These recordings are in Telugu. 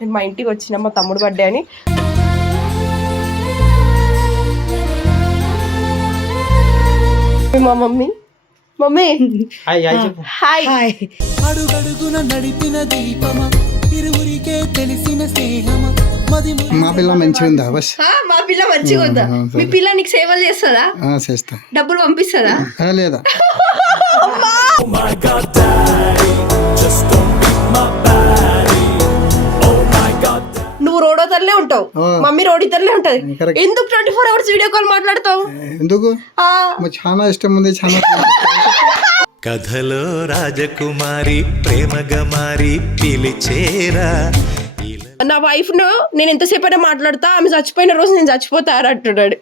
నేను మా ఇంటికి వచ్చిన మా తమ్ముడు బర్త్డే అని. మా మమ్మీ. మమ్మీ. హాయ్ హాయ్ అడుగడుగున నడిపిన దీపమ ఇరువురికే తెలిసిన స్నేహమ మా పిల్ల మంచిగా ఉందా బస్ ఆ, మా పిల్ల మంచిగా ఉందా మీ పిల్ల నీకు సేవలు చేస్తుందా? ఆ, చేస్తా. డబ్బులు పంపిస్తుందా? ఆ, లేదా. అవతలనే ఉంటావు. మమ్మీ రోడ్ ఇతరలే ఉంటది. ఎందుకు twenty four hours video call మాట్లాడతావు? ఎందుకు? చాలా ఇష్టం ఉంది చాలా కథలో రాజకుమారి ప్రేమగా మారి పిలిచేరా నా వైఫ్ను నేను ఎంతసేపు అయినా మాట్లాడతా ఆమె చచ్చిపోయిన రోజు నేను చచ్చిపోతారు అంటున్నాడు.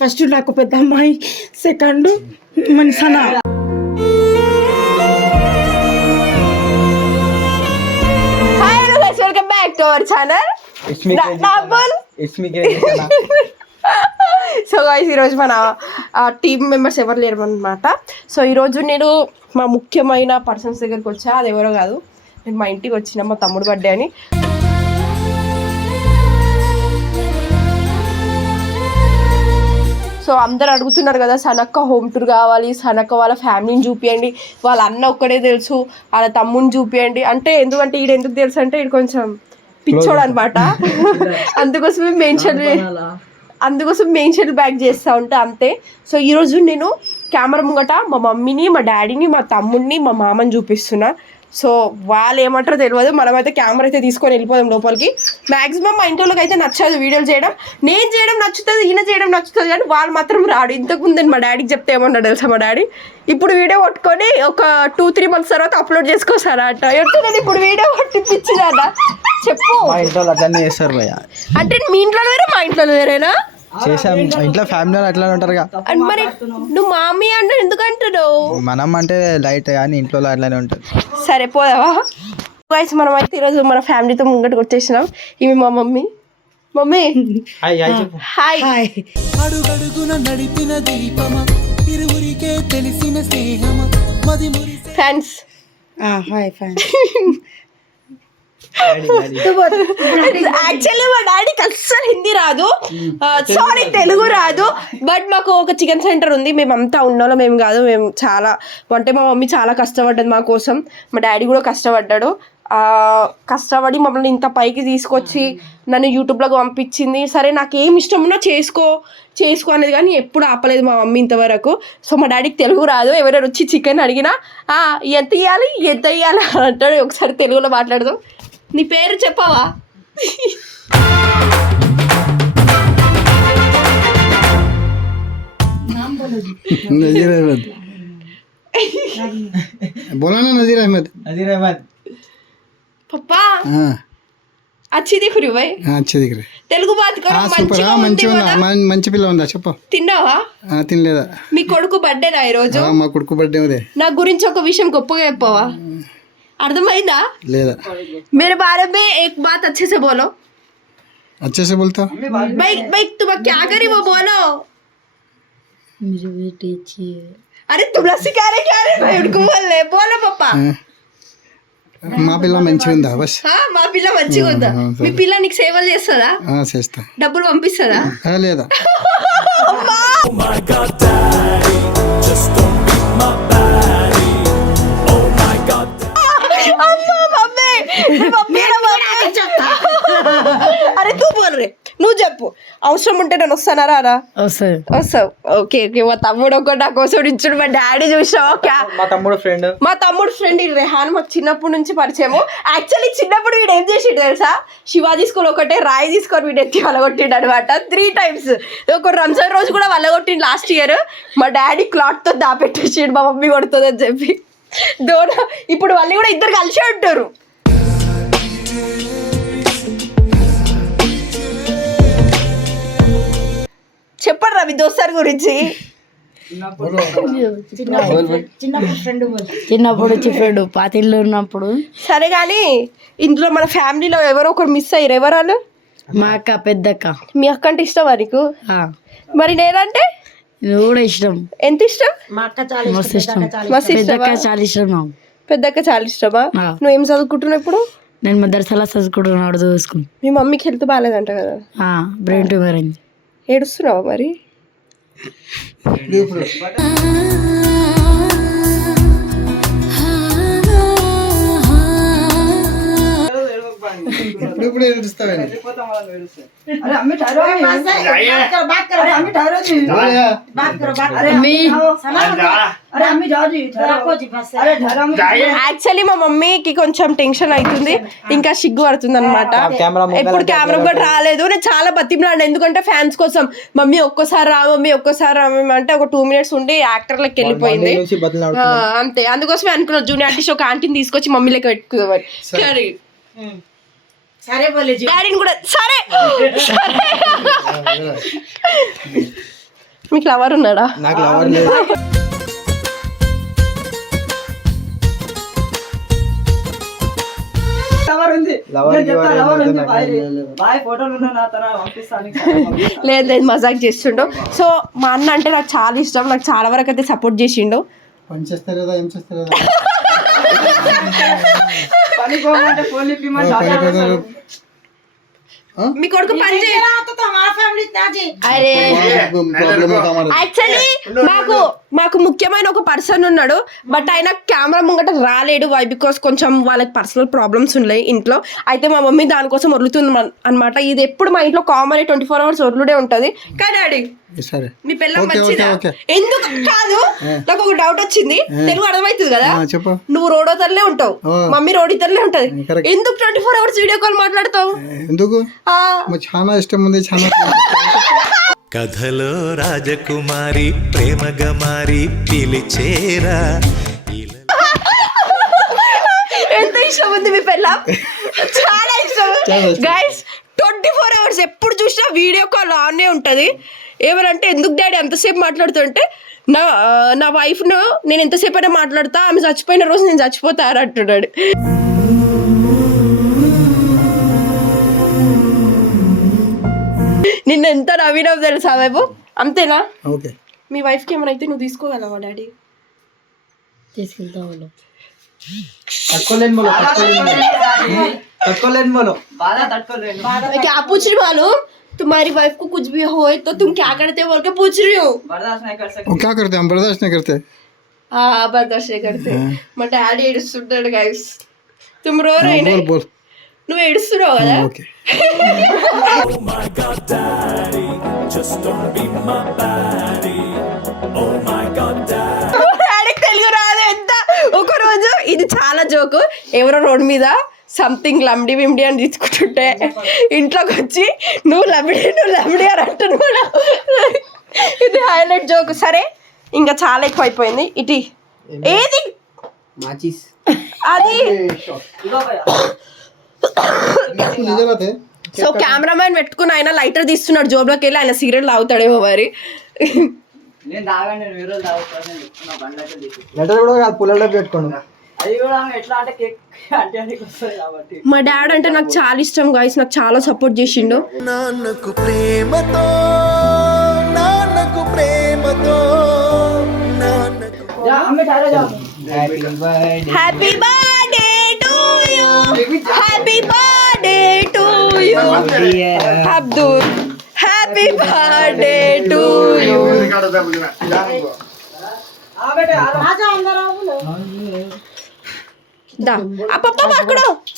ఫస్ట్ నాకు పెద్ద అమ్మాయి సెకండ్ మన back to our channel so guys ఈరోజు మన టీమ్ మెంబర్స్ ఎవరు లేరు అనమాట సో ఈరోజు నేను మా ముఖ్యమైన పర్సన్స్ దగ్గరికి వచ్చా. అది ఎవరో కాదు. నేను మా ఇంటికి వచ్చిన మా తమ్ముడు బర్త్డే అని. సో అందరు అడుగుతున్నారు కదా సనక్క హోమ్ టూర్ కావాలి సనక్క వాళ్ళ ఫ్యామిలీని చూపియండి వాళ్ళ అన్న ఒక్కడే తెలుసు వాళ్ళ తమ్ముని చూపియండి. అంటే ఎందుకంటే ఈడు ఎందుకు తెలుసు అంటే ఈడు కొంచెం పిచ్చోడు అనమాట అందుకోసమే మెన్షన్ అందుకోసం మెన్షన్ బ్యాక్ చేస్తూ ఉంటా అంతే. సో ఈరోజు నేను కెమెరా ముంగట మా మమ్మీని మా డాడీని మా తమ్ముడిని మా మామని చూపిస్తున్నా. సో వాళ్ళు ఏమంటారో తెలియదు మనమైతే కెమెరా అయితే తీసుకొని వెళ్ళిపోదాం లోపలికి. మాక్సిమం మా ఇంట్లోకి అయితే నచ్చదు వీడియోలు చేయడం. నేను చేయడం నచ్చుతుంది ఈయన చేయడం నచ్చుతుంది కానీ వాళ్ళు మాత్రం రాడు. ఇంతకు ముందు నేను మా డాడీకి చెప్తే ఏమన్నాడు తెలుసా మా డాడీ ఇప్పుడు వీడియో పట్టుకొని ఒక టూ త్రీ మంత్స్ తర్వాత అప్లోడ్ చేసుకోసారా అంట. ఎట్లా ఇప్పుడు వీడియో పట్టిపించిందా చెప్పు. అంటే మీ ఇంట్లో వేరే మా ఇంట్లో వేరేనా? చేసాం ఇంట్లో ఫ్యామిలీ అట్లా ఉంటారుగా. అండ్ మరి నువ్వు మామీ అంటే ఎందుకు అంటున్నావు మనం అంటే లైట్ కానీ ఇంట్లో అట్లానే ఉంటుంది సరే పోదావా గైస్ మనం అయితే ఈరోజు మన ఫ్యామిలీతో ముంగటికి వచ్చేసినాం. ఇవి మా మమ్మీ. మమ్మీ. హాయ్ హాయ్ అడుగడుగున నడిపిన దీపమ. ఇరువురికే తెలిసిన స్నేహమ. ఫ్యాన్స్ హాయ్ ఫ్యాన్ యాక్చువల్లీ మా డాడీకి అస్సలు హిందీ రాదు. సారీ తెలుగు రాదు. బట్ మాకు ఒక చికెన్ సెంటర్ ఉంది. మేము అంతా ఉన్నోళ్ళం మేము కాదు మేము చాలా అంటే మా మమ్మీ చాలా కష్టపడ్డది మా కోసం. మా డాడీ కూడా కష్టపడ్డాడు. ఆ, కష్టపడి మమ్మల్ని ఇంత పైకి తీసుకొచ్చి నన్ను యూట్యూబ్లోకి పంపించింది. సరే నాకు ఏం ఇష్టం ఉన్నా చేసుకో చేసుకో అనేది కానీ ఎప్పుడు ఆపలేదు మా మమ్మీ ఇంతవరకు. సో మా డాడీకి తెలుగు రాదు. ఎవరైనా వచ్చి చికెన్ అడిగినా "ఆ, ఎంత ఇవ్వాలి ఎంత ఇవ్వాలి అంటాడు. ఒకసారి తెలుగులో మాట్లాడదు. నీ పేరు చెప్పవా नजीर अहमद बोला ना नजीर अहमद అది రేవంత్ పప్పా हाँ అచ్చి దిక్కురి భయ్ हाँ अच्छे दिख रहे తెలుగు బాత్ हाँ సూపర్ మంచిగా ఉంది మంచిగా ఉందా కదా? మం- మంచి పిల్ల ఉందా చెప్పు తిన్నావా ఆ, తినలేదా మీ కొడుకు బర్త్డేనా ఈరోజు ఆ, మా కొడుకు బర్త్డే ఉంది నా గురించి ఒక విషయం గొప్పగా చెప్పవా అర్థమైందా లేదా मेरे बारे में एक बात अच्छे से बोलो अच्छे से बोलता भाई भाई तुम क्या करी वो बोलो मुझे बेटी अच्छी है अरे तुम लोग सिखा रहे क्या रे भाई उनको बोल रहे बोलो पापा हाँ. మా పిల్ల మంచిగా ఉందా బస్ ఆ, మా పిల్ల మంచిగా ఉందా ఆ, మీ పిల్ల నీకు సేవలు చేస్తుందా ఆ, చేస్తా డబ్బులు పంపిస్తుందా ఆ, లేదా అరే తూ రే. నువ్వు చెప్పు. అవసరం ఉంటే నేను వస్తానా రారా వస్తావు. Okay okay. మా తమ్ముడు ఒక నా కోసం ఇచ్చుడు మా డాడీ చూసావా క్యా మా తమ్ముడు ఫ్రెండ్ మా తమ్ముడు ఫ్రెండ్ ఈ రెహాన్ మాకు చిన్నప్పటి నుంచి పరిచయము. యాక్చువల్లీ చిన్నప్పుడు వీడు ఏం చేసిండు తెలుసా? శివాజీ స్కూల్ ఒకటే రాయి తీసుకొని వీడు ఎత్తి వలగొట్టిండు అనమాట త్రీ టైమ్స్ ఒక రంజాన్ రోజు కూడా వలగొట్టిండు లాస్ట్ ఇయర్ మా డాడీ క్లాత్తో దాపెట్టేసిండు. మా మమ్మీ కొడుతుంది అని చెప్పి. దోన ఇప్పుడు వాళ్ళు కూడా ఇద్దరు కలిసే ఉంటారు. చెప్పండి రా మీ దోస్తార్ గురించి. చిన్నప్పుడు వచ్చి ఫ్రెండ్ పాతిళ్ళు ఉన్నప్పుడు. సరే కానీ ఇందులో మన ఫ్యామిలీలో ఎవరో ఒకరు మిస్ అయ్యారు? ఎవరు వాళ్ళు మా అక్క పెద్దక్క. మీ అక్క అంటే ఇష్టమా నీకు? ఆ, మరి నేనంటే? నువ్వు కూడా ఇష్టం. ఎంత ఇష్టం? మస్తు ఇష్టం మస్తు ఇష్టమా పెద్దక్క చాలా ఇష్టం. నాకు. పెద్దక్క చాలా ఇష్టమా. నువ్వేం చదువుకుంటున్నావు ఇప్పుడు? నేను మదర్సలా చదువుకుంటున్నాడు చూసుకుని మీ మమ్మీకి హెల్త్ బాగాలేదంట కదా. బ్రెయిన్ ట్యూమర్ అయింది. ఏడుస్తున్నావా మరి? ఇప్పుడు ఏడుస్తావేంటి యాక్చువల్లీ మా మమ్మీకి కొంచెం టెన్షన్ అవుతుంది. ఇంకా సిగ్గు పడుతుంది అనమాట ఎప్పుడు కెమెరా కూడా రాలేదు. నేను చాలా బతిమలాడిన. ఎందుకంటే ఫ్యాన్స్ కోసం మమ్మీ ఒక్కసారి రా మమ్మీ ఒక్కసారి రా మమ్మీ అంటే ఒక టూ మినిట్స్ ఉండి యాక్టర్ లెక్క వెళ్ళిపోయింది. అంతే. అందుకోసమే అనుకున్నా. జూనియర్ ఆర్టిస్ట్ ఒక ఆంటీని తీసుకొచ్చి మమ్మీ లెక్క పెట్టుకుందామని. సరే పోలే డాడీని కూడా సరే. మీకు లవర్ ఉన్నాడా? నాకు లవర్ లేదు. లేదు. లేదు మజాక్ చేస్తుండు. సో మా అన్న అంటే నాకు చాలా ఇష్టం. నాకు చాలా వరకు అయితే సపోర్ట్ చేసిండు. పని చేస్తారు కదా ఏం చేస్తారు కదా చదువుకోమంటే ఫోన్ మీ కొడుకు పని చేయాలి అరే. యాక్చువల్లీ మాకు మాకు ముఖ్యమైన ఒక పర్సన్ ఉన్నాడు బట్ ఆయన కెమెరా ముంగట రాలేడు వై బికాస్ కొంచెం వాళ్ళకి పర్సనల్ ప్రాబ్లమ్స్ ఉన్నాయి ఇంట్లో. అయితే మా మమ్మీ దానికోసం వదులుతుంది అనమాట ఇది ఎప్పుడు మా ఇంట్లో కామన్ ట్వంటీ ఫోర్ అవర్స్ వదులుడే ఉంటది. కానీ డాడీ సరే. మీ మంచిదా? ఓకే. ఎందుకు? కాదు. నాకు ఒక డౌట్ వచ్చింది. తెలుగు అర్థమవుతుంది కదా? నువ్వు రోడోతల్లే ఉంటావు. ఓ. మమ్మీ రోడితల్లే ఉంటది. కరెక్ట్. ఎందుకు twenty four hours video call మాట్లాడతావు ఎందుకు? చాలా ఇష్టం ఉంది చాలా కథలో రాజకుమారి ప్రేమగా మారి పిలిచేరా? ఎంత ఇష్టం ఉంది మీ పిల్ల చాలా ఇష్టం. గైస్ ట్వంటీ ఫోర్ అవర్స్ ఎప్పుడు చూసినా వీడియో కాల్ ఆన్నే ఉంటుంది. ఏమనంటే ఎందుకు డాడీ ఎంతసేపు మాట్లాడుతుంటే నా నా వైఫ్ను నేను ఎంతసేపు అయినా మాట్లాడతా ఆమె చచ్చిపోయిన రోజు నేను చచ్చిపోతా అని అంటున్నాడు నిన్న ఎంత నవ్వినావు తెలుసా బాబు అంతేనా ఓకే మీ వైఫ్కి ఏమైనా అయితే నువ్వు తీసుకోగలవా డాడీ తీసుకెళ్తా వాళ్ళు తట్టుకోలేని మోలో తట్టుకోలేని మోలో क्या पूछ रही मालूम तुम्हारी वाइफ को कुछ भी हो तो तुम क्या करते हो बोल के पूछ रही हो वो क्या करते हैं हम बर्दाश्त नहीं करते हाँ बर्दाश्त नहीं करते మా డాడీ ఏడుస్తుంటాడు గైస్ తుమ్ రో రే बोल बोल నువ్వు ఏడుస్తున్నావు కదా? Oh, తెలుగు రాదు ఎంత? ఒక రోజు ఇది చాలా జోకు ఎవరో రోడ్ మీద సంథింగ్ లంబడి విమ్డి అని తీసుకుంటుంటే ఇంట్లోకి వచ్చి నువ్వు లమ్డి నువ్వు లంబడి అని అంటున్నా ఇది హైలైట్ జోకు. సరే ఇంకా చాలా ఎక్కువ అయిపోయింది ఇటీ. ఏది? అది. సో కెమెరామ్యాన్ పెట్టుకుని ఆయన లైటర్ తీస్తున్నాడు జోబులోకి వెళ్ళి ఆయన సిగరెట్ తాగుతాడేమో మరి. నేను తాగండి నేను వేరే తాగుతాను లెటర్ కూడా కాదు పుల్లల్లో పెట్టుకోండి. అది కూడా ఎట్లా అంటే కేక్ అంటే వస్తుంది కాబట్టి. మా డాడ్ అంటే నాకు చాలా ఇష్టం గాయస్ నాకు చాలా సపోర్ట్ చేసిండు. నాన్నకు ప్రేమతో నాన్నకు ప్రేమతో happy birthday to you happy birthday to you Abdul happy birthday to you దా అప్పప్ప అక్కడ ఏ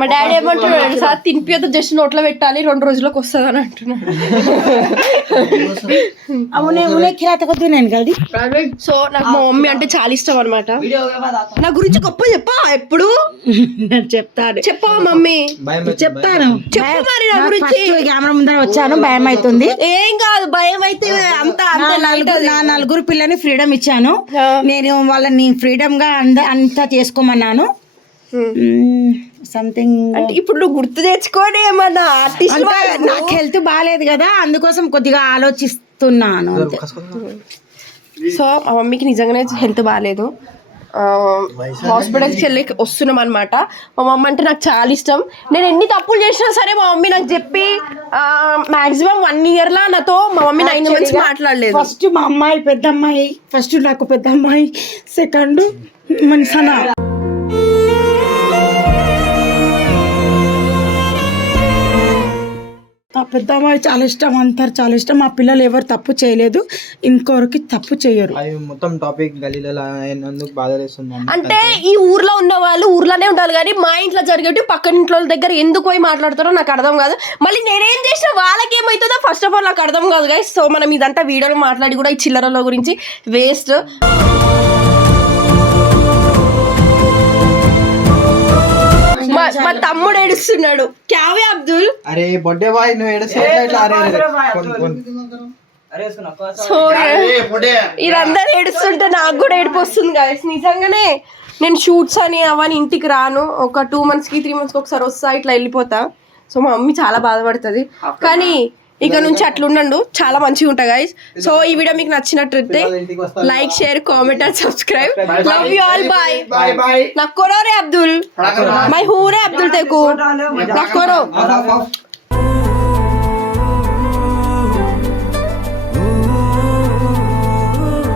మా డాడీ ఏమంటున్నాడు సార్ తినిపి జస్ట్ నోట్లో పెట్టాలి రెండు రోజులకు వస్తుంది అని అంటున్నాడు సో నాకు మా మమ్మీ అంటే చాలా ఇష్టం అనమాట నా గురించి గొప్ప చెప్పా? ఎప్పుడు? చెప్తాను. చెప్పా మమ్మీ. చెప్తాను. నా గురించి. కెమెరా ముందర వచ్చాను భయం అవుతుంది. ఏం కాదు భయం అయితే అంత నా నలుగురు పిల్లని ఫ్రీడమ్ ఇచ్చాను. నేను వాళ్ళని ఫ్రీడమ్గా అంత చేసుకోమన్నాను. సంథింగ్ అంటే ఇప్పుడు నువ్వు గుర్తు తెచ్చుకోని ఏమన్నా ఆర్టిస్ట్ నాకు హెల్త్ బాగాలేదు కదా అందుకోసం కొద్దిగా ఆలోచిస్తున్నాను అంతే. సో మా మమ్మీకి నిజంగానే హెల్త్ బాగాలేదు హాస్పిటల్స్కి వెళ్ళి వస్తున్నాం అనమాట మా మమ్మీ అంటే నాకు చాలా ఇష్టం. నేను ఎన్ని తప్పులు చేసినా సరే మా మమ్మీ నాకు చెప్పి మాక్సిమం వన్ ఇయర్లా నాతో మా మమ్మీ నైన్ మంత్స్ మాట్లాడలేదు. ఫస్ట్ మా అమ్మాయి పెద్ద అమ్మాయి ఫస్ట్ నాకు పెద్ద అమ్మాయి సెకండ్ మనిషన పెద్ద అమ్మాయి చాలా ఇష్టం అంటారు చాలా ఇష్టం. మా పిల్లలు ఎవరు తప్పు చేయలేదు ఇంకొకరికి తప్పు చేయరు. అది మొత్తం టాపిక్ గలీలలో అయినందుకు. అంటే ఈ ఊర్లో ఉన్న వాళ్ళు ఊర్లోనే ఉండాలి కానీ మా ఇంట్లో జరిగేటి పక్కన ఇంట్లో వాళ్ళ దగ్గర ఎందుకు పోయి మాట్లాడతారో నాకు అర్థం కాదు. మళ్ళీ నేనేం చేసినా వాళ్ళకి ఏమవుతుందో ఫస్ట్ ఆఫ్ ఆల్ నాకు అర్థం కాదు గైస్ సో మనం ఇదంతా వీడియోలో మాట్లాడి కూడా ఈ చిల్లరల గురించి వేస్ట్ మా మా తమ్ముడు ఏడుస్తున్నాడు. క్యావే అబ్దుల్. అరే బర్త్డే బాయ్ నువ్వు కొన్. సో ఇదందరూ ఏడుస్తుంటే నాకు కూడా ఏడుపు వస్తుంది గైస్ నిజంగానే నేను షూట్స్ అని అవని ఇంటికి రాను. ఒక టూ మంత్స్కి త్రీ మంత్స్కి ఒకసారి వస్తా ఇట్లా వెళ్ళిపోతా. సో మా మమ్మీ చాలా బాధపడుతుంది. కానీ ఇక నుంచి అట్లుండండు చాలా మంచిగా ఉంటా గైస్ సో ఈ వీడియో మీకు నచ్చినట్లయితే వస్తా like share comment and subscribe love you all bye నక్కోరో రే అబ్దుల్ మై హూ రే అబ్దుల్ తెకు నక్కోరో